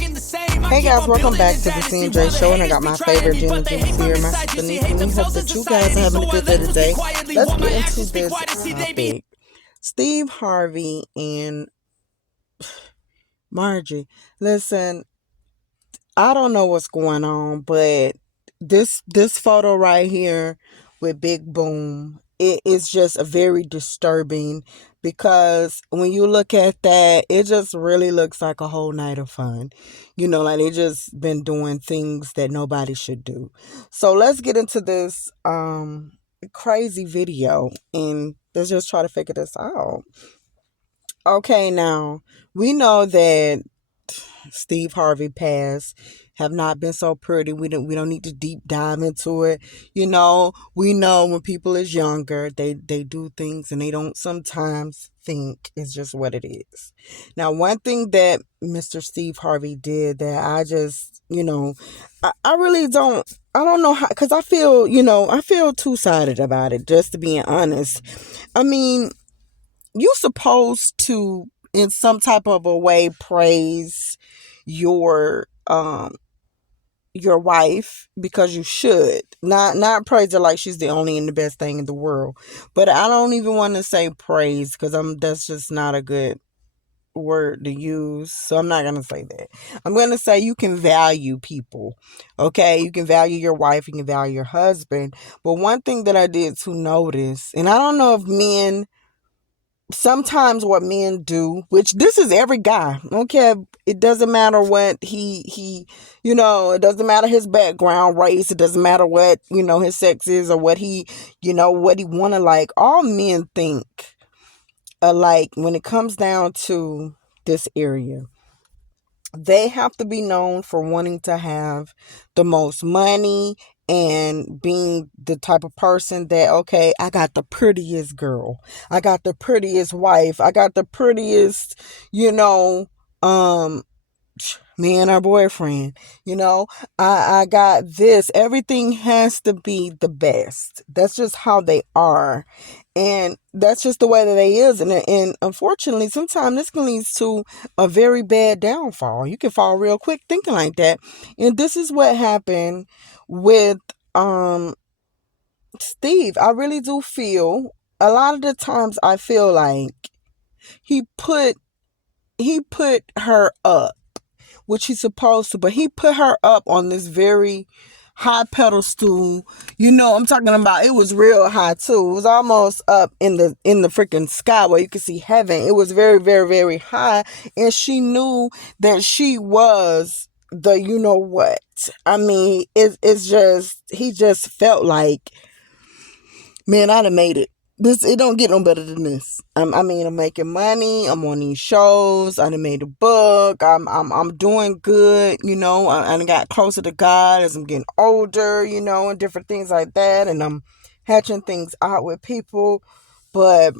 Hey guys, welcome back to the CNJ show, and I got my favorite Gina Juice here, my sister Niece, and we hope that you guys are having a good day today. Let's get into this topic. Steve Harvey and Marjorie. Listen, I don't know what's going on, but this photo right here with Big Boom, it is just a very disturbing, because when you look at that, it just really looks like a whole night of fun. Like they just been doing things that nobody should do. So let's get into this crazy video, and let's just try to figure this out. Okay, now we know that Steve Harvey past have not been so pretty. We don't need to deep dive into it. We know when people is younger, they do things and they don't sometimes think. It's just what it is. Now, one thing that Mr. Steve Harvey did that I just, I really I don't know how, because I feel two-sided about it, just to be honest. I mean, you supposed to, in some type of a way, praise your wife, because you should not praise her like she's the only and the best thing in the world. But I don't even want to say praise, because that's just not a good word to use, so I'm not gonna say that. I'm gonna say you can value people. Okay, you can value your wife, you can value your husband. But one thing that I did to notice, and I don't know if men, sometimes what men do, which this is every guy, okay, it doesn't matter what he it doesn't matter his background, race, it doesn't matter what his sex is, or what he what he want to like. All men think alike when it comes down to this area. They have to be known for wanting to have the most money and being the type of person that, okay, I got the prettiest girl, I got the prettiest wife, I got the prettiest, man or boyfriend, I got this. Everything has to be the best. That's just how they are. And that's just the way that they is. And unfortunately, sometimes this can lead to a very bad downfall. You can fall real quick thinking like that. And this is what happened with Steve. I really do feel, a lot of the times I feel like he put her up, which he's supposed to, but he put her up on this very high pedestal. I'm talking about, it was real high too. It was almost up in the freaking sky where you could see heaven. It was very, very, very high. And she knew that she was the what. I mean, it's just, he just felt like, man, I'd have made it. It don't get no better than this. I'm making money. I'm on these shows. I done made a book. I'm doing good. I got closer to God as I'm getting older. And different things like that. And I'm hatching things out with people. But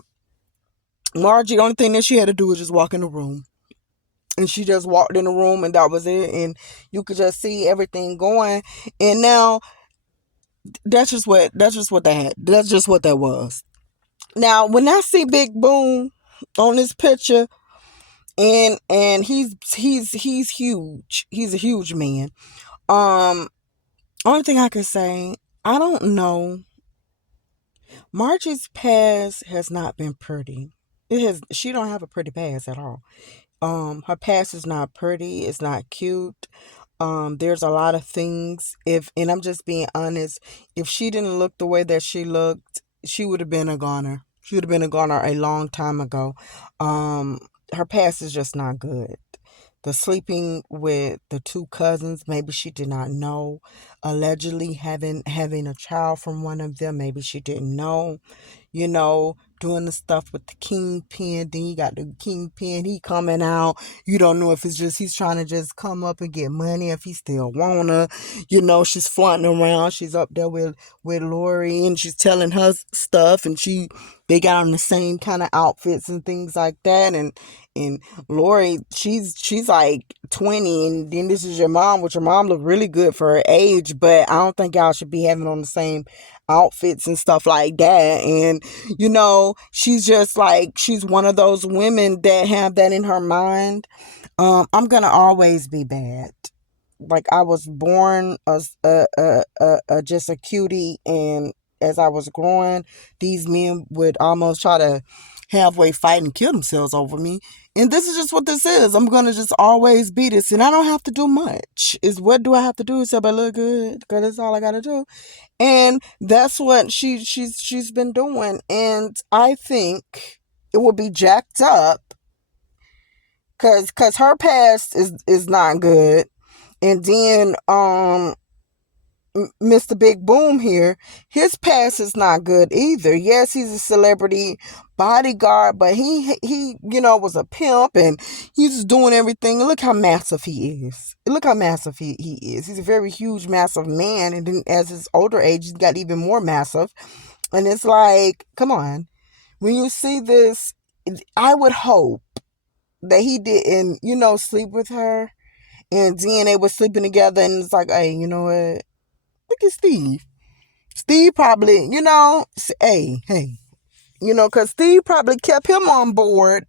Margie, the only thing that she had to do was just walk in the room. And she just walked in the room, and that was it. And you could just see everything going. And now that's just what they had. That's just what that was. Now, when I see Big Boom on this picture, and he's huge. He's a huge man. Only thing I can say, I don't know. Margie's past has not been pretty. She don't have a pretty past at all. Her past is not pretty. It's not cute. There's a lot of things. And I'm just being honest, if she didn't look the way that she looked, she would have been a goner. She would have been a goner a long time ago. Her past is just not good. The sleeping with the two cousins, maybe she did not know. Allegedly having a child from one of them, maybe she didn't know. Doing the stuff with the kingpin. Then you got the kingpin, he coming out. You don't know if it's just he's trying to just come up and get money, if he still wanna. She's flaunting around. She's up there with Lori, and she's telling her stuff, and they got on the same kind of outfits and things like that. And and Lori, she's like 20, and then this is your mom, which your mom look really good for her age, but I don't think y'all should be having on the same outfits and stuff like that. And she's just like, she's one of those women that have that in her mind. I'm gonna always be bad. Like, I was born as just a cutie, and as I was growing, these men would almost try to halfway fight and kill themselves over me. And this is just what this is. I'm gonna just always be this, and I don't have to do much. Is what do I have to do except I look good? Because that's all I gotta do. And that's what she's been doing. And I think it will be jacked up because her past is not good. And then Mr. Big Boom here, his past is not good either. Yes, he's a celebrity bodyguard, but he was a pimp, and he's doing everything. Look how massive he is. Look how massive he is. He's a very huge, massive man, and then as his older age, he's got even more massive. And it's like, come on. When you see this, I would hope that he didn't, sleep with her. And then they were sleeping together, and it's like, hey, you know what? Look at Steve. Steve probably, hey, because Steve probably kept him on board.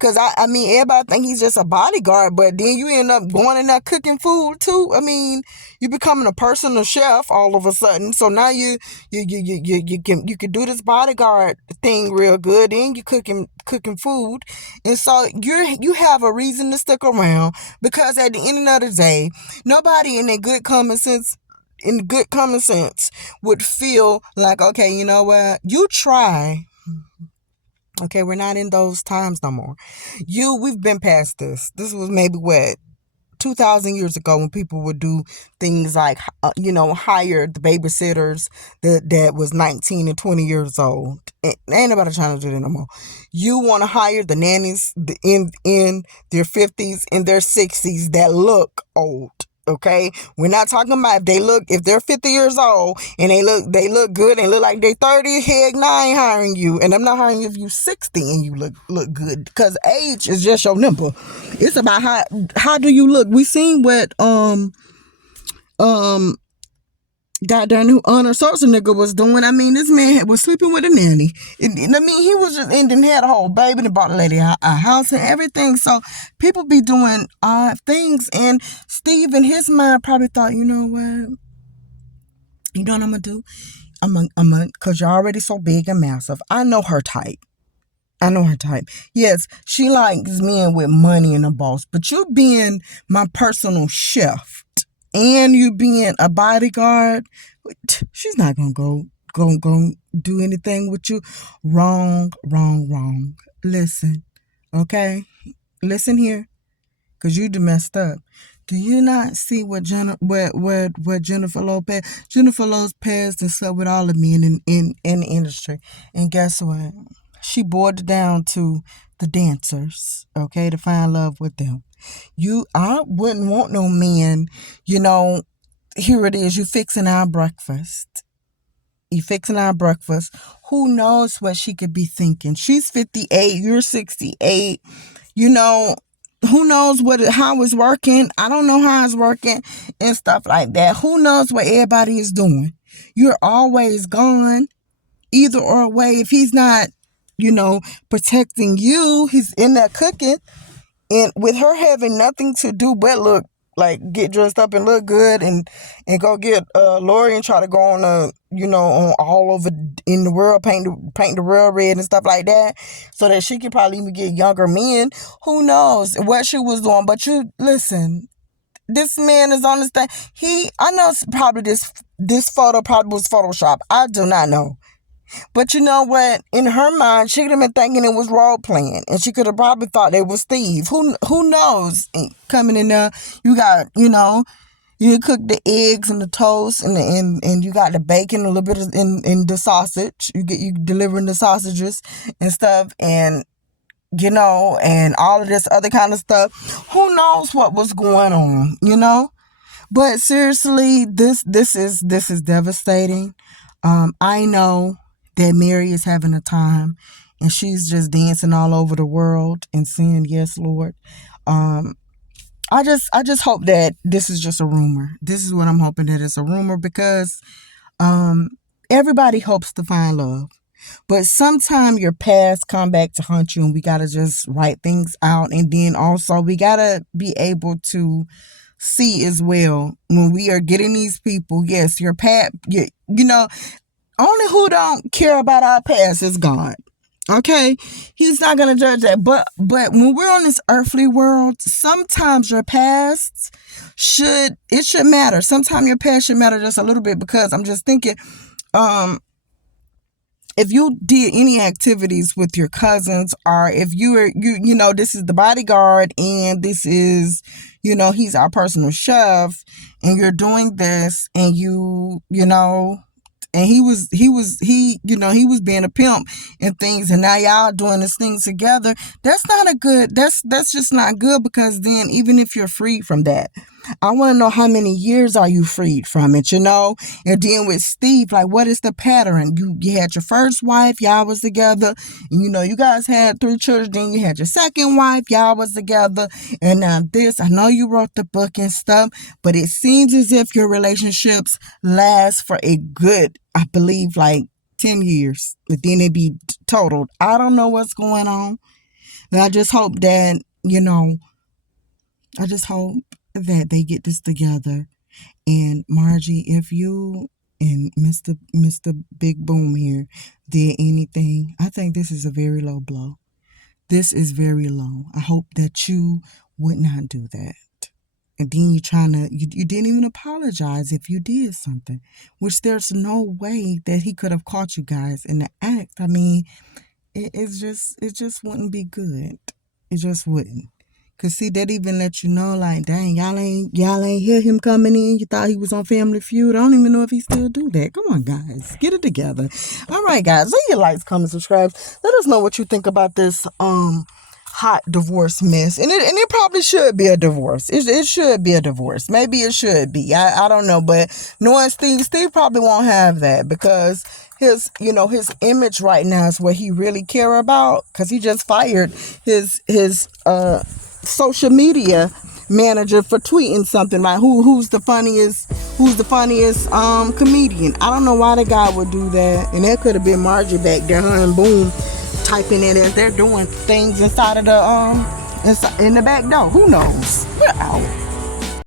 Because, I mean, everybody think he's just a bodyguard, but then you end up going in there cooking food, too. I mean, you becoming a personal chef all of a sudden. So now you can do this bodyguard thing real good, and you cooking food. And so you have a reason to stick around, because at the end of the day, nobody in good common sense would feel like, okay, you know what? You try. Okay, we're not in those times no more. We've been past this. This was maybe 2,000 years ago, when people would do things like, hire the babysitters that was 19 and 20 years old. Ain't nobody trying to do that no more. You want to hire the nannies in their 50s and their 60s that look old. Okay, we're not talking about if they're 50 years old and they look good and look like they're 30. Heck, no, I ain't hiring you, and I'm not hiring you if you're 60 and you look good, because age is just your number. It's about how do you look. We seen what goddamn who Arnold Schwarzenegger was doing. I mean, this man was sleeping with a nanny. I mean, he was just, and then had a whole baby and bought a lady a house and everything. So people be doing odd things. And Steve, in his mind, probably thought, you know what? You know what I'm going to do? Because you're already so big and massive. I know her type. Yes, she likes men with money and a boss. But you being my personal chef, and you being a bodyguard, she's not gonna go do anything with you. Wrong. Listen, okay? Listen here, because you messed up. Do you not see what Jennifer Lopez and slept with all the men in the industry? And guess what? She bored down to the dancers, okay, to find love with them. I wouldn't want no man, here it is, you fixing our breakfast. Who knows what she could be thinking? She's 58, you're 68, who knows how it's working? I don't know how it's working and stuff like that. Who knows what everybody is doing? You're always gone, either or way. If he's not, protecting you, he's in there cooking. And with her having nothing to do but get dressed up and look good and go get Lori and try to go on on all over in the world, paint the world red and stuff like that, so that she could probably even get younger men. Who knows what she was doing? But you listen, this man is on this thing. I know it's probably this photo probably was Photoshop. I do not know. But you know what? In her mind, she could have been thinking it was role playing, and she could have probably thought it was Steve. Who knows? Coming in there, you got you cook the eggs and the toast, and you got the bacon, a little bit of in the sausage. You delivering the sausages and stuff, and and all of this other kind of stuff. Who knows what was going on? But seriously, this is devastating. I know that Mary is having a time and she's just dancing all over the world and saying, yes, Lord. I just hope that this is just a rumor. This is what I'm hoping, that it's a rumor, because everybody hopes to find love. But sometimes your past come back to haunt you, and we got to just write things out. And then also we got to be able to see as well when we are getting these people. Yes, your past, you know, only who don't care about our past is God. Okay, he's not gonna judge that. But when we're on this earthly world, sometimes your past should matter. Sometimes your past should matter just a little bit, because I'm just thinking, if you did any activities with your cousins, or if you know, this is the bodyguard and this is, you know, he's our personal chef, and you're doing this, and you know, and he was being a pimp and things, and now y'all doing this thing together. That's not a good, that's just not good, because then even if you're freed from that, I want to know how many years are you freed from it, you know? And then with Steve, like, what is the pattern? You had your first wife, y'all was together, and you know, you guys had 3 children, then you had your second wife, y'all was together, and now this, I know you wrote the book and stuff, but it seems as if your relationships last for a good, I believe, like 10 years, but then it be totaled. I don't know what's going on, but I just hope that, you know, I just hope that they get this together. And Margie, if you and Mr. Big Boom here did anything, I think this is a very low blow. This is very low. I hope that you would not do that. And then you didn't even apologize if you did something, which there's no way that he could have caught you guys in the act. I mean, it just wouldn't be good. It just wouldn't. Cause see, that even let you know, like, dang, y'all ain't hear him coming in. You thought he was on Family Feud. I don't even know if he still do that. Come on, guys, get it together. All right, guys, leave your likes, comments, subscribe. Let us know what you think about this hot divorce mess. And it probably should be a divorce. It should be a divorce. Maybe it should be. I don't know, but knowing Steve probably won't have that, because his image right now is what he really care about, because he just fired his social media manager for tweeting something like who's the funniest comedian. I don't know why the guy would do that. And that could have been Marjorie back there, her and Boom typing it as they're doing things inside of the in the back door. Who knows? We're out.